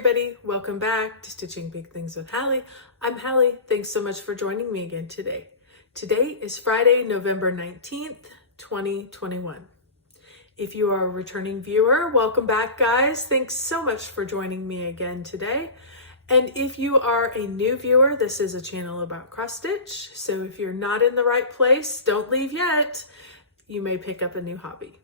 everybody, welcome back to Stitching Big Things with Hallie. I'm Hallie. Thanks so much for joining me again today. Today is Friday, November 19th, 2021. If you are a returning viewer, welcome back, guys. Thanks so much for joining me again today. And if you are a new viewer, this is a channel about cross stitch. So if you're not in the right place, don't leave yet. You may pick up a new hobby.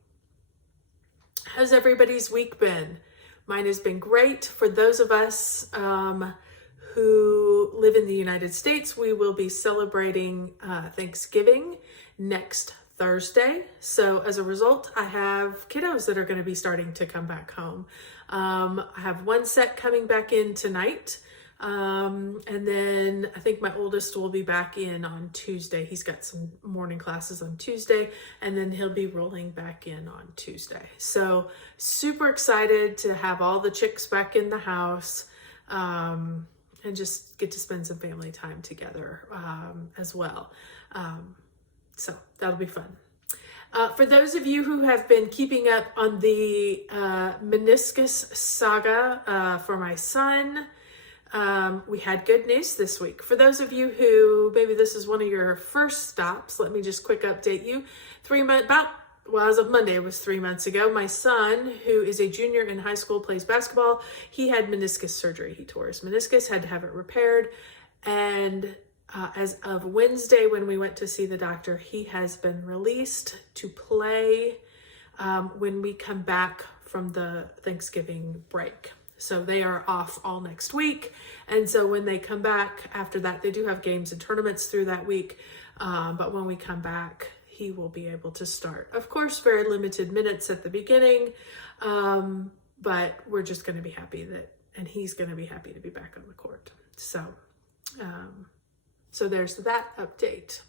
How's everybody's week been? Mine has been great. For those of us who live in the United States, we will be celebrating Thanksgiving next Thursday. So as a result, I have kiddos that are going to be starting to come back home. I have one set coming back in tonight. And then I think my oldest will be back in on Tuesday. He's got some morning classes on Tuesday, and then he'll be rolling back in on Tuesday. So super excited to have all the chicks back in the house, and just get to spend some family time together, as well. So that'll be fun. For those of you who have been keeping up on the meniscus saga for my son, we had good news this week. For those of you who maybe this is one of your first stops, let me just quick update you. As of Monday, it was 3 months ago, my son, who is a junior in high school, plays basketball. He had meniscus surgery. He tore his meniscus, had to have it repaired. And as of Wednesday, when we went to see the doctor, he has been released to play when we come back from the Thanksgiving break. So they are off all next week. And so when they come back after that, they do have games and tournaments through that week. But when we come back, he will be able to start. Of course, very limited minutes at the beginning. But we're just going to be happy and he's going to be happy to be back on the court. So, so there's that update.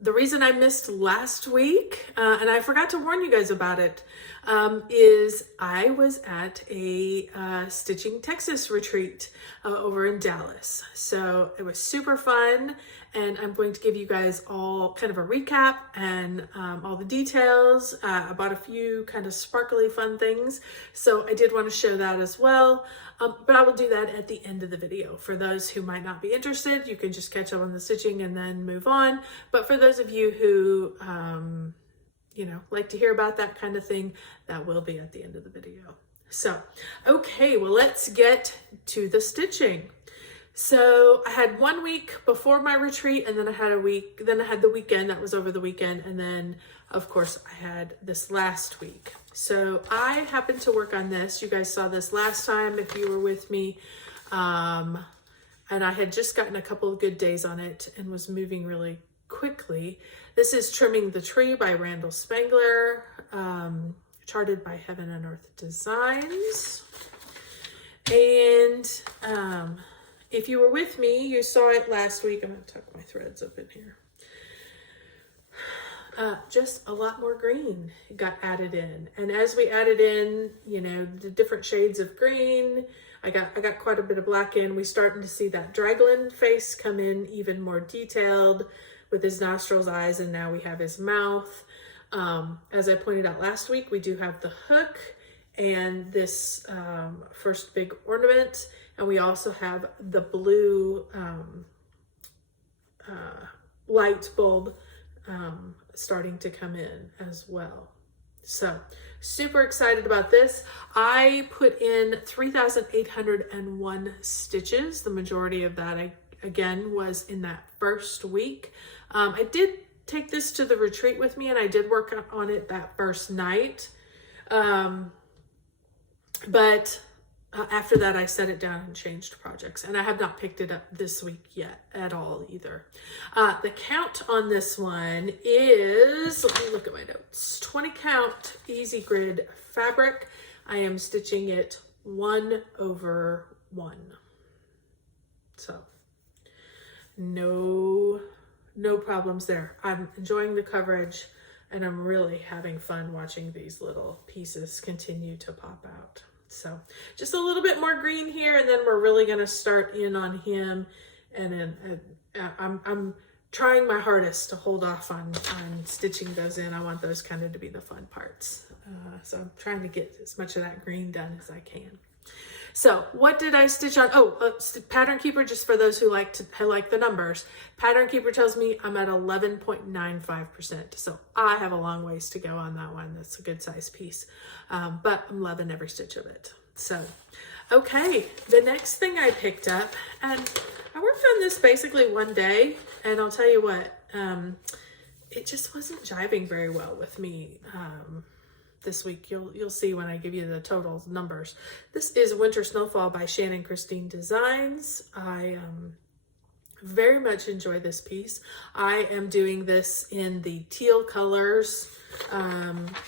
The reason I missed last week, and I forgot to warn you guys about it, is I was at a Stitching Texas retreat over in Dallas. So it was super fun, and I'm going to give you guys all kind of a recap and all the details. I bought a few kind of sparkly fun things, so I did want to show that as well. But I will do that at the end of the video. For those who might not be interested, you can just catch up on the stitching and then move on. But for those of you who, like to hear about that kind of thing, that will be at the end of the video. So, okay, well, let's get to the stitching. So I had 1 week before my retreat, and then I had the weekend that was over the weekend. And then of course I had this last week. So I happened to work on this. You guys saw this last time if you were with me. And I had just gotten a couple of good days on it and was moving really quickly. This is Trimming the Tree by Randall Spangler, charted by Heaven and Earth Designs. And if you were with me, you saw it last week. I'm going to tuck my threads up in here. Just a lot more green got added in. And as we added in, the different shades of green, I got quite a bit of black in. We're starting to see that Dragland face come in even more detailed with his nostrils, eyes, and now we have his mouth. As I pointed out last week, we do have the hook and this first big ornament. And we also have the blue light bulb starting to come in as well. So super excited about this. I put in 3,801 stitches. The majority of that, again, was in that first week. I did take this to the retreat with me, and I did work on it that first night. But after that, I set it down and changed projects, and I have not picked it up this week yet at all either. The count on this one is, let me look at my notes, 20 count easy grid fabric. I am stitching it 1/1. So no problems there. I'm enjoying the coverage, and I'm really having fun watching these little pieces continue to pop out. So just a little bit more green here, and then we're really going to start in on him. And then I'm trying my hardest to hold off on stitching those in. I want those kind of to be the fun parts. So I'm trying to get as much of that green done as I can. So what did I stitch on? Oh, Pattern Keeper, just for those who like the numbers. Pattern Keeper tells me I'm at 11.95%. So I have a long ways to go on that one. That's a good size piece. But I'm loving every stitch of it. So, okay, the next thing I picked up, and I worked on this basically one day, and I'll tell you what, it just wasn't jiving very well with me. This week, you'll see when I give you the total numbers. This is Winter Snowfall by Shannon Christine Designs. I very much enjoy this piece. I am doing this in the teal colors.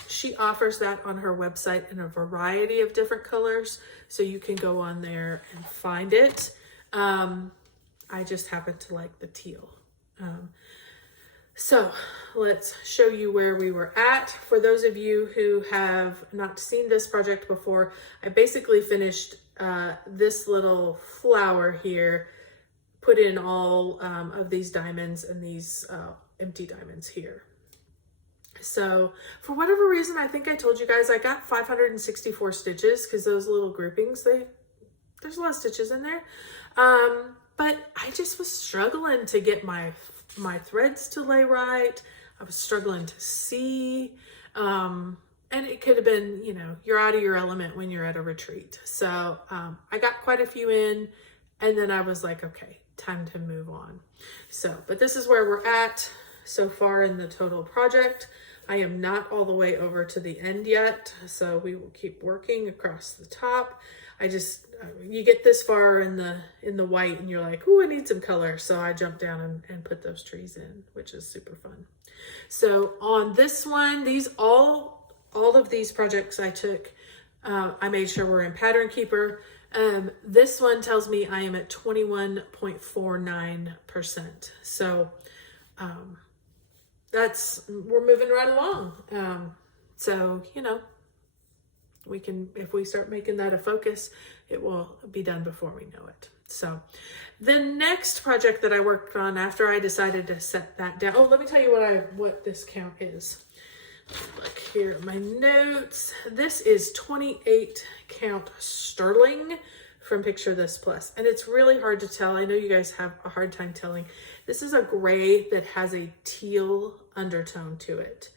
She offers that on her website in a variety of different colors, so you can go on there and find it. I just happen to like the teal. So let's show you where we were at. For those of you who have not seen this project before, I basically finished this little flower here, put in all of these diamonds and these empty diamonds here. So for whatever reason, I think I told you guys I got 564 stitches because those little groupings, there's a lot of stitches in there. But I just was struggling to get my threads to lay right. I was struggling to see. And it could have been, you know, you're out of your element when you're at a retreat. So I got quite a few in, and then I was like, okay, time to move on. So, but this is where we're at so far in the total project. I am not all the way over to the end yet, so we will keep working across the top. I just, you get this far in the white and you're like, ooh, I need some color. So I jumped down and put those trees in, which is super fun. So on this one, all of these projects I took, I made sure we're in Pattern Keeper. This one tells me I am at 21.49%. So, we're moving right along. So, you know, we can, if we start making that a focus, it will be done before we know it. So the next project that I worked on after I decided to set that down. Oh, let me tell you what this count is. Look here at my notes. This is 28 count sterling from Picture This Plus. And it's really hard to tell. I know you guys have a hard time telling. This is a gray that has a teal undertone to it.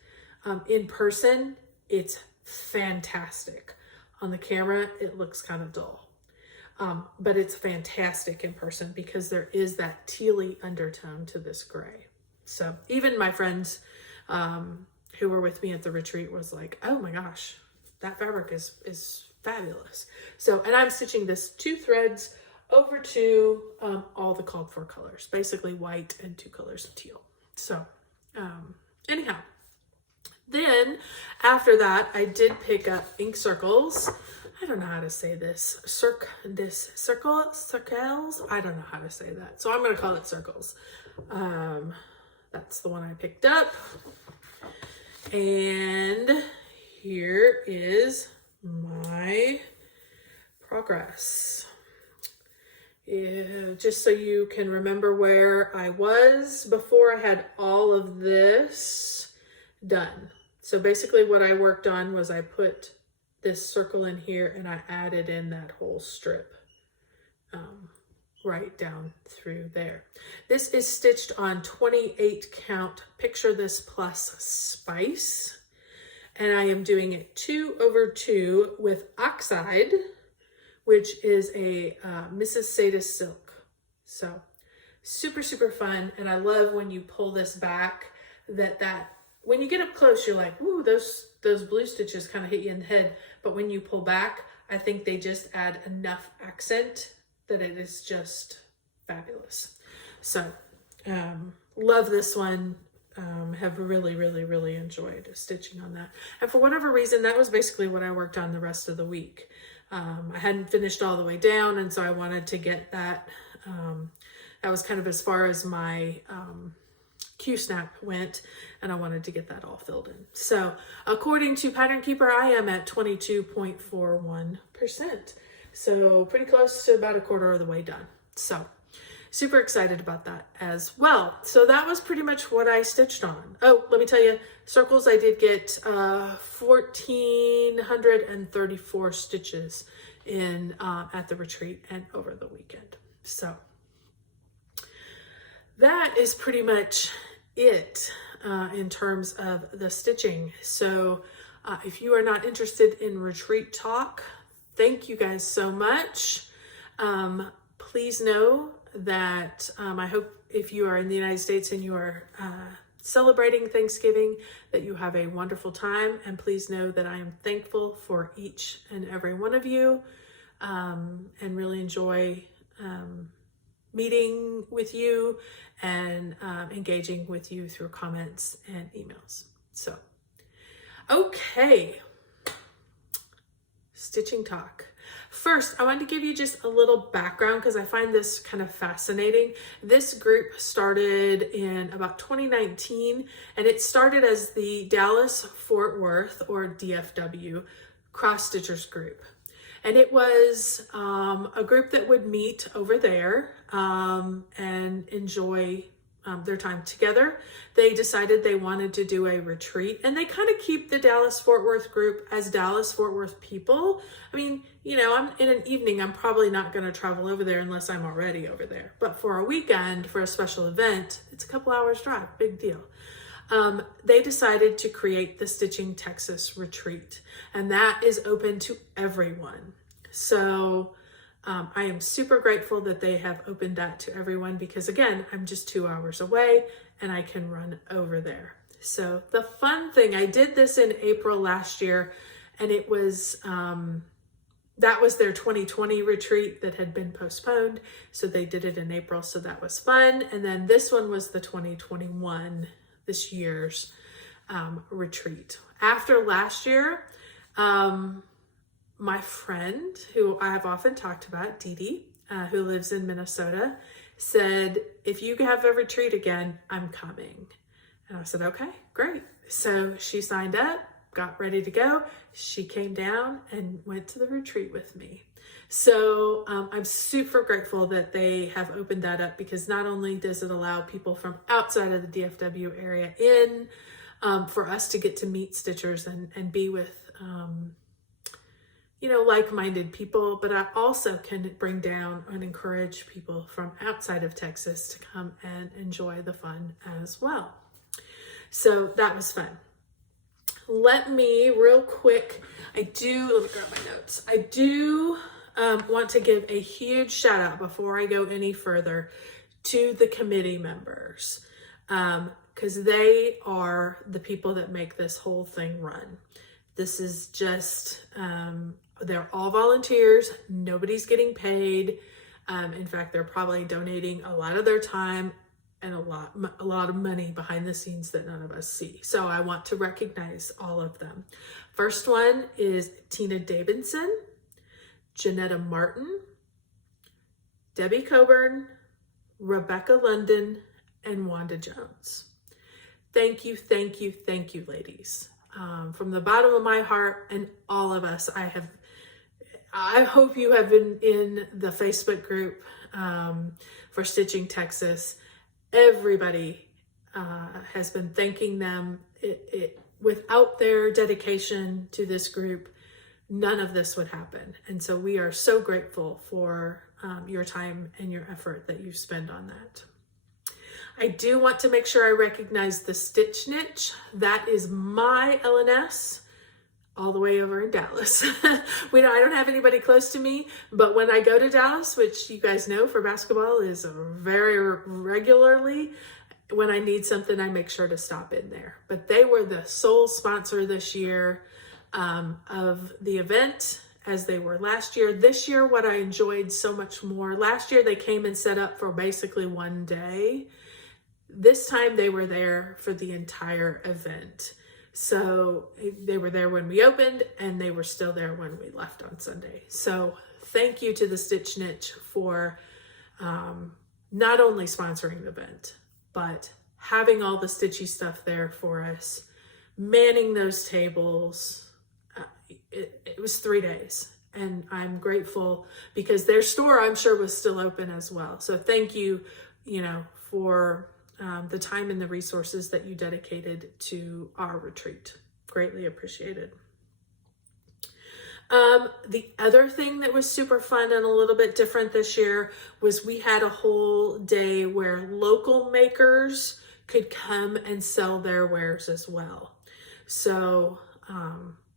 In person, it's fantastic. On the camera, it looks kind of dull. But it's fantastic in person because there is that tealy undertone to this gray. So even my friends who were with me at the retreat was like, oh my gosh, that fabric is fabulous. So, and I'm stitching this 2 threads over to all the called for colors, basically white and 2 colors of teal. So anyhow, then after that, I did pick up ink circles. I don't know how to say this. Cercles? I don't know how to say that. So I'm going to call it Cercles. That's the one I picked up. And here is my progress. Just so you can remember where I was before I had all of this done. So basically what I worked on was I put this circle in here and I added in that whole strip right down through there. This is stitched on 28 count Picture This Plus Spice, and I am doing it 2 over 2 with Oxide, which is a Mrs. Sadis silk. So super, super fun. And I love when you pull this back, that when you get up close, you're like, ooh, those blue stitches kind of hit you in the head. But when you pull back, I think they just add enough accent that it is just fabulous. So love this one. Have really, really, really enjoyed stitching on that. And for whatever reason, that was basically what I worked on the rest of the week. I hadn't finished all the way down, and so I wanted to get that. That was kind of as far as my Q-snap went, and I wanted to get that all filled in. So according to Pattern Keeper, I am at 22.41%. So pretty close to about a quarter of the way done. So super excited about that as well. So that was pretty much what I stitched on. Oh, let me tell you, Circles, I did get 1,434 stitches in at the retreat and over the weekend. So that is pretty much it in terms of the stitching. So if you are not interested in retreat talk, thank you guys so much. Please know that I hope if you are in the United States and you are celebrating Thanksgiving, that you have a wonderful time. And please know that I am thankful for each and every one of you, and really enjoy meeting with you and engaging with you through comments and emails. So, okay, stitching talk. First, I wanted to give you just a little background because I find this kind of fascinating. This group started in about 2019, and it started as the Dallas-Fort Worth, or DFW, Cross Stitchers group. And it was a group that would meet over there and enjoy their time together. They decided they wanted to do a retreat, and they kind of keep the Dallas-Fort Worth group as Dallas-Fort Worth people. I mean, you know, I'm in an evening, I'm probably not going to travel over there unless I'm already over there. But for a weekend, for a special event, it's a couple hours drive, big deal. They decided to create the Stitching Texas retreat, and that is open to everyone. So I am super grateful that they have opened that to everyone because, again, I'm just 2 hours away and I can run over there. So the fun thing, I did this in April last year, and it was, that was their 2020 retreat that had been postponed. So they did it in April. So that was fun. And then this one was the 2021, this year's retreat. After last year, my friend, who I have often talked about, Dee Dee, who lives in Minnesota, said, if you have a retreat again, I'm coming. And I said, okay, great. So she signed up, got ready to go. She came down and went to the retreat with me. So I'm super grateful that they have opened that up, because not only does it allow people from outside of the DFW area in, for us to get to meet stitchers and be with you know, like-minded people, but I also can bring down and encourage people from outside of Texas to come and enjoy the fun as well. So that was fun. Let me real quick, let me grab my notes. I do want to give a huge shout out before I go any further to the committee members, because they are the people that make this whole thing run. This is just, they're all volunteers. Nobody's getting paid. In fact, they're probably donating a lot of their time and a lot of money behind the scenes that none of us see. So I want to recognize all of them. First one is Tina Davidson, Janetta Martin, Debbie Coburn, Rebecca London, and Wanda Jones. Thank you, thank you, thank you, ladies. From the bottom of my heart and all of us, I hope you have been in the Facebook group for Stitching Texas. Everybody has been thanking them. Without their dedication to this group, none of this would happen. And so we are so grateful for your time and your effort that you spend on that. I do want to make sure I recognize the Stitch Niche. That is my LNS all the way over in Dallas. I don't have anybody close to me, but when I go to Dallas, which you guys know for basketball is very regularly, when I need something, I make sure to stop in there. But they were the sole sponsor this year of the event, as they were last year. This year, what I enjoyed so much more, last year they came and set up for basically one day. This time they were there for the entire event. So they were there when we opened, and they were still there when we left on Sunday. So thank you to the Stitch Niche for not only sponsoring the event, but having all the stitchy stuff there for us, manning those tables. It was 3 days, And I'm grateful because their store, I'm sure, was still open as well. So thank you, for the time and the resources that you dedicated to our retreat. Greatly appreciated. The other thing that was super fun and a little bit different this year was we had a whole day where local makers could come and sell their wares as well. So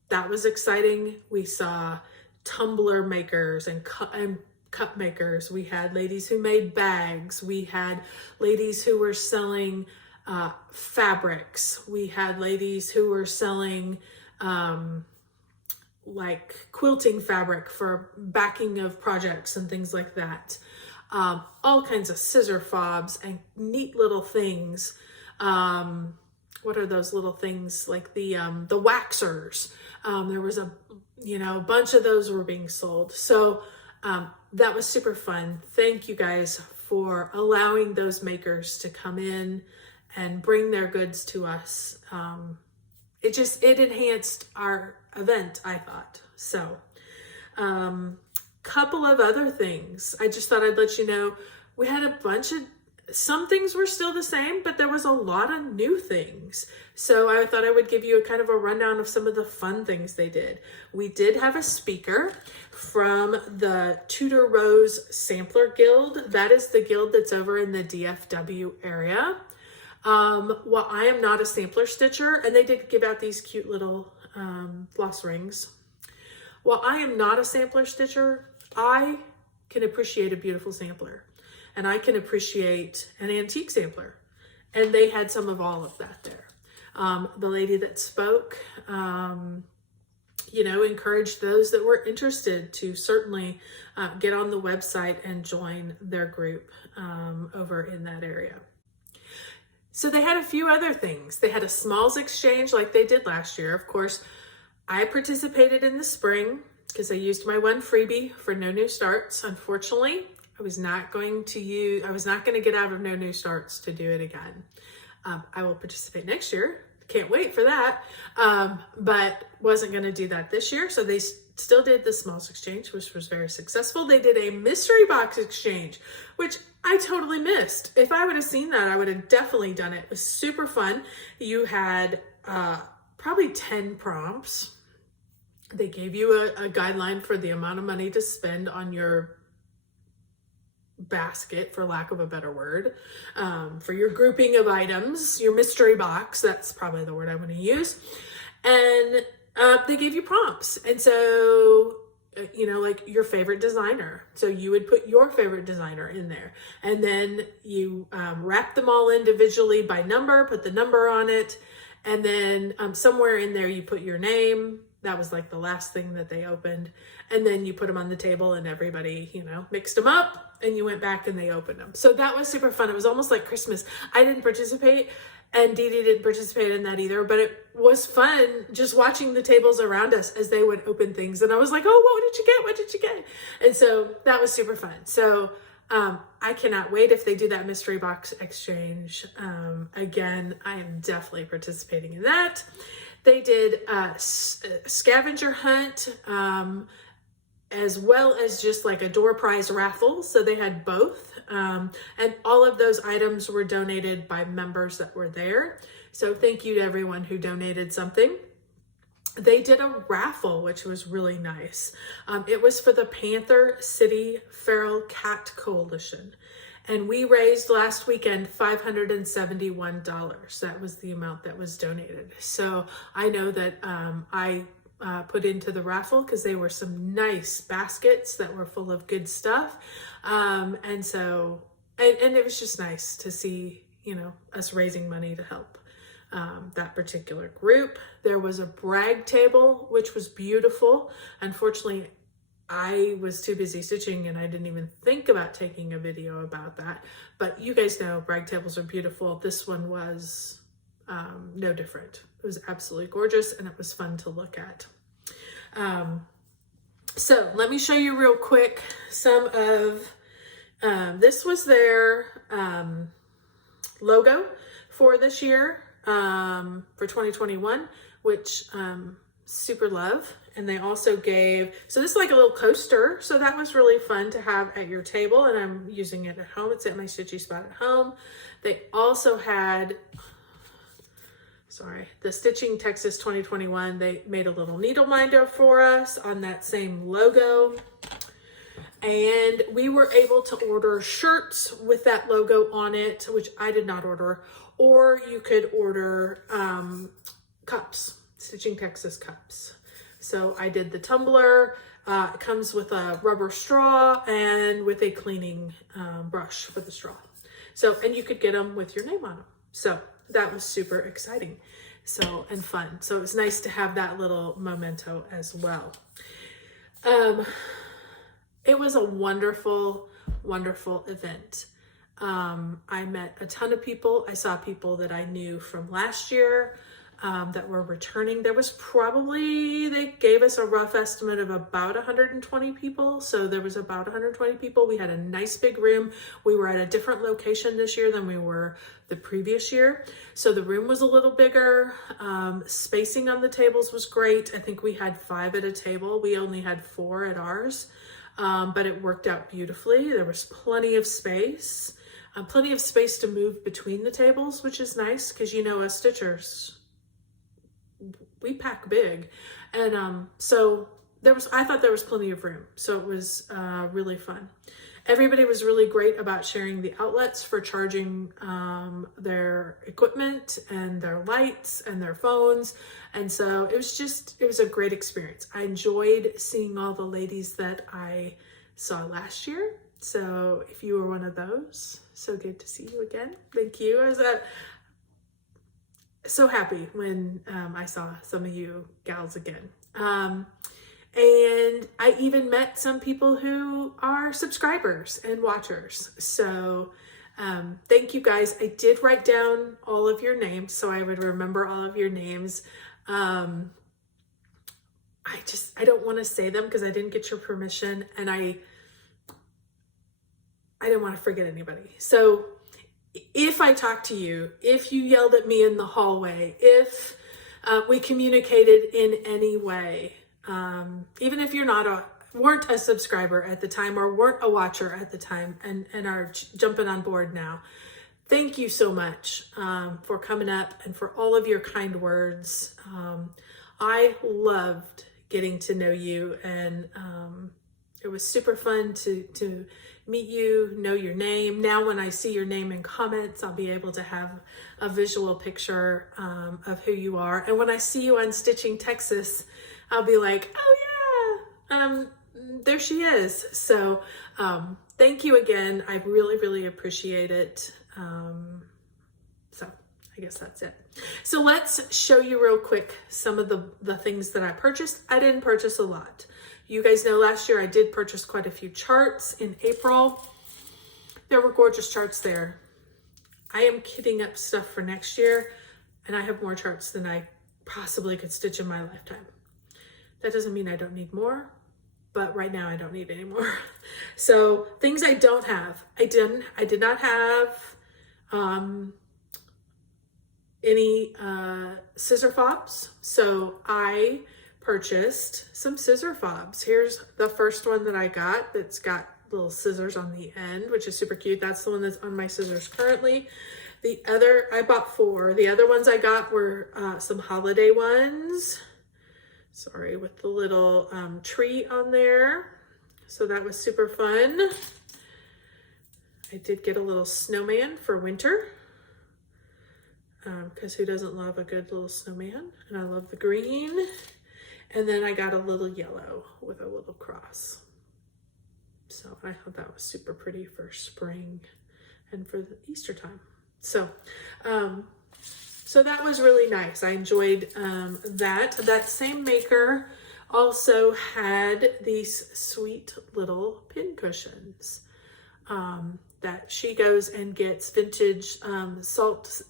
that was exciting. We saw tumbler makers and cup makers. We had ladies who made bags. We had ladies who were selling fabrics. We had ladies who were selling like quilting fabric for backing of projects and things like that. All kinds of scissor fobs and neat little things. What are those little things? Like the waxers. There was a bunch of those were being sold. So that was super fun. Thank you guys for allowing those makers to come in and bring their goods to us. It enhanced our event, I thought. So, couple of other things. I just thought I'd let you know, we had a bunch of, some things were still the same, but there was a lot of new things. So I thought I would give you a kind of a rundown of some of the fun things they did. We did have a speaker from the Tudor Rose Sampler Guild. That is the guild that's over in the DFW area. Well, I am not a sampler stitcher, and they did give out these cute little floss rings. While I am not a sampler stitcher, I can appreciate a beautiful sampler, and I can appreciate an antique sampler, and they had some of all of that there. The lady that spoke, encouraged those that were interested to certainly get on the website and join their group over in that area. So they had a few other things. They had a smalls exchange like they did last year. Of course, I participated in the spring because I used my one freebie for No New Starts. Unfortunately, I was not going to get out of No New Starts to do it again. I will participate next year. Can't wait for that. But wasn't going to do that this year. So they still did the smalls exchange, which was very successful. They did a mystery box exchange, which I totally missed. If I would have seen that, I would have definitely done it. It was super fun. You had probably 10 prompts. They gave you a guideline for the amount of money to spend on your basket, for lack of a better word, for your grouping of items, your mystery box. That's probably the word I want to use. And they gave you prompts. And so, like your favorite designer. So you would put your favorite designer in there. And then you wrap them all individually by number, put the number on it. And then somewhere in there, you put your name. That was like the last thing that they opened. And then you put them on the table and everybody, mixed them up and you went back and they opened them. So that was super fun. It was almost like Christmas. I didn't participate and Dee Dee didn't participate in that either, but it was fun just watching the tables around us as they would open things. And I was like, oh, what did you get? What did you get? And so that was super fun. So I cannot wait if they do that mystery box exchange. Again, I am definitely participating in that. They did a scavenger hunt, as well as just like a door prize raffle. So they had both. And all of those items were donated by members that were there. So thank you to everyone who donated something. They did a raffle, which was really nice. It was for the Panther City Feral Cat Coalition. And we raised last weekend $571. That was the amount that was donated. So I know that I put into the raffle because they were some nice baskets that were full of good stuff. And it was just nice to see, us raising money to help that particular group. There was a brag table, which was beautiful. Unfortunately, I was too busy stitching and I didn't even think about taking a video about that. But you guys know brag tables are beautiful. This one was no different. It was absolutely gorgeous and it was fun to look at. So let me show you real quick some of, this was their logo for this year, for 2021, which super love. And they also gave, so this is like a little coaster. So that was really fun to have at your table, and I'm using it at home. It's at my stitchy spot at home. They also had, the Stitching Texas 2021. They made a little needle minder for us on that same logo. And we were able to order shirts with that logo on it, which I did not order. Or you could order cups, Stitching Texas cups. So I did the tumbler. It comes with a rubber straw and with a cleaning brush for the straw. So, and you could get them with your name on them. So that was super exciting. So, and fun. So it was nice to have that little memento as well. It was a wonderful, wonderful event. I met a ton of people. I saw people that I knew from last year that were returning. There was probably, they gave us a rough estimate of about 120 people. So there was about 120 people. We had a nice big room. We were at a different location this year than we were the previous year. So the room was a little bigger. Spacing on the tables was great. I think we had 5 at a table. We only had 4 at ours. But it worked out beautifully. There was plenty of space to move between the tables, which is nice because, you know, us stitchers, we pack big. And so I thought there was plenty of room. So it was really fun. Everybody was really great about sharing the outlets for charging their equipment and their lights and their phones. And so it was a great experience. I enjoyed seeing all the ladies that I saw last year. So if you were one of those, so good to see you again. Thank you. I was so happy when I saw some of you gals again. And I even met some people who are subscribers and watchers. So thank you guys. I did write down all of your names so I would remember all of your names. I don't want to say them because I didn't get your permission, and I didn't want to forget anybody. So if I talked to you, if you yelled at me in the hallway, if we communicated in any way, even if you're weren't a subscriber at the time or weren't a watcher at the time and are jumping on board now, thank you so much for coming up and for all of your kind words. I loved getting to know you, and it was super fun to meet you, know your name. Now when I see your name in comments, I'll be able to have a visual picture of who you are. And when I see you on Stitching Texas, I'll be like, oh yeah, there she is. So thank you again. I really, really appreciate it. So I guess that's it. So let's show you real quick some of the things that I purchased. I didn't purchase a lot. You guys know last year I did purchase quite a few charts in April. There were gorgeous charts there. I am kitting up stuff for next year, and I have more charts than I possibly could stitch in my lifetime. That doesn't mean I don't need more, but right now I don't need any more. So things I don't have. I did not have any scissor fobs. So I purchased some scissor fobs. Here's the first one that I got that's got little scissors on the end, which is super cute. That's the one that's on my scissors currently. The other, I bought 4. The other ones I got were some holiday ones. Sorry, with the little tree on there. So that was super fun. I did get a little snowman for winter. Because who doesn't love a good little snowman? And I love the green. And then I got a little yellow with a little cross. So I thought that was super pretty for spring and for the Easter time. So, so that was really nice. I enjoyed that. That same maker also had these sweet little pin cushions that she goes and gets vintage salt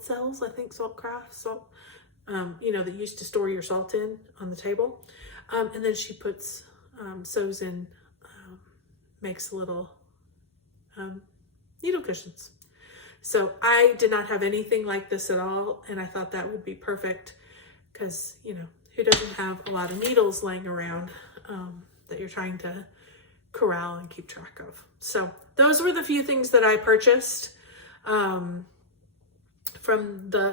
cells, I think, salt craft, salt, you know, that you used to store your salt in on the table. And then she puts, sews in, makes little needle cushions. So I did not have anything like this at all. And I thought that would be perfect because, you know, who doesn't have a lot of needles laying around that you're trying to corral and keep track of. So those were the few things that I purchased from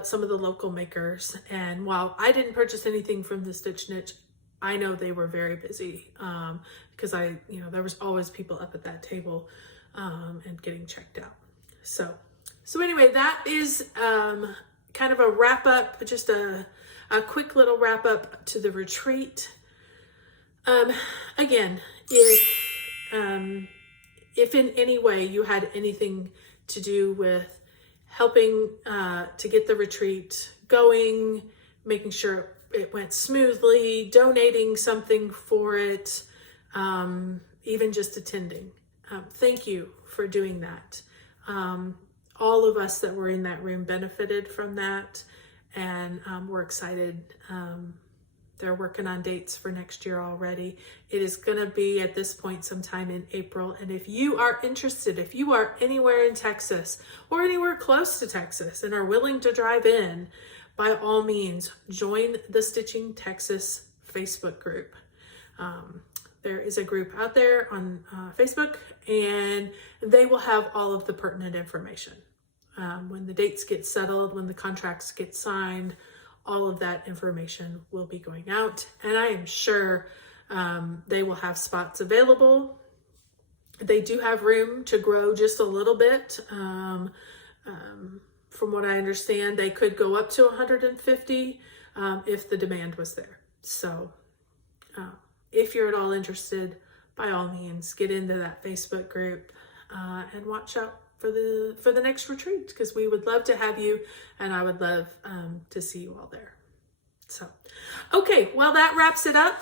some of the local makers. And while I didn't purchase anything from the Stitch Niche, I know they were very busy because there was always people up at that table and getting checked out. So anyway, that is kind of a wrap up, just a quick little wrap up to the retreat. Again, if in any way you had anything to do with helping to get the retreat going, making sure it went smoothly, donating something for it, even just attending, thank you for doing that. All of us that were in that room benefited from that, and we're excited. They're working on dates for next year already. It is going to be at this point sometime in April. And if you are interested, if you are anywhere in Texas or anywhere close to Texas and are willing to drive in, by all means, join the Stitching Texas Facebook group. There is a group out there on Facebook, and they will have all of the pertinent information. When the dates get settled, when the contracts get signed, all of that information will be going out, and I am sure they will have spots available. They do have room to grow just a little bit. From what I understand, they could go up to 150 if the demand was there. So if you're at all interested, by all means, get into that Facebook group and watch out for the next retreat, because we would love to have you, and I would love to see you all there. So, okay, well, that wraps it up.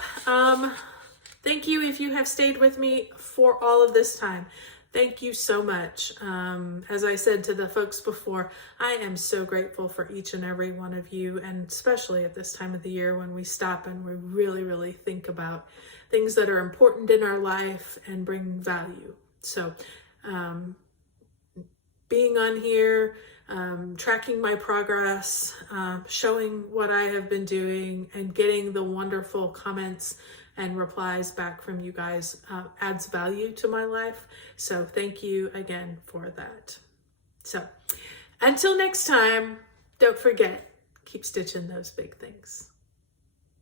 Thank you if you have stayed with me for all of this time. Thank you so much. As I said to the folks before, I am so grateful for each and every one of you, and especially at this time of the year when we stop and we really, really think about things that are important in our life and bring value. So, being on here, tracking my progress, showing what I have been doing, and getting the wonderful comments and replies back from you guys adds value to my life. So thank you again for that. So until next time, don't forget, keep stitching those big things.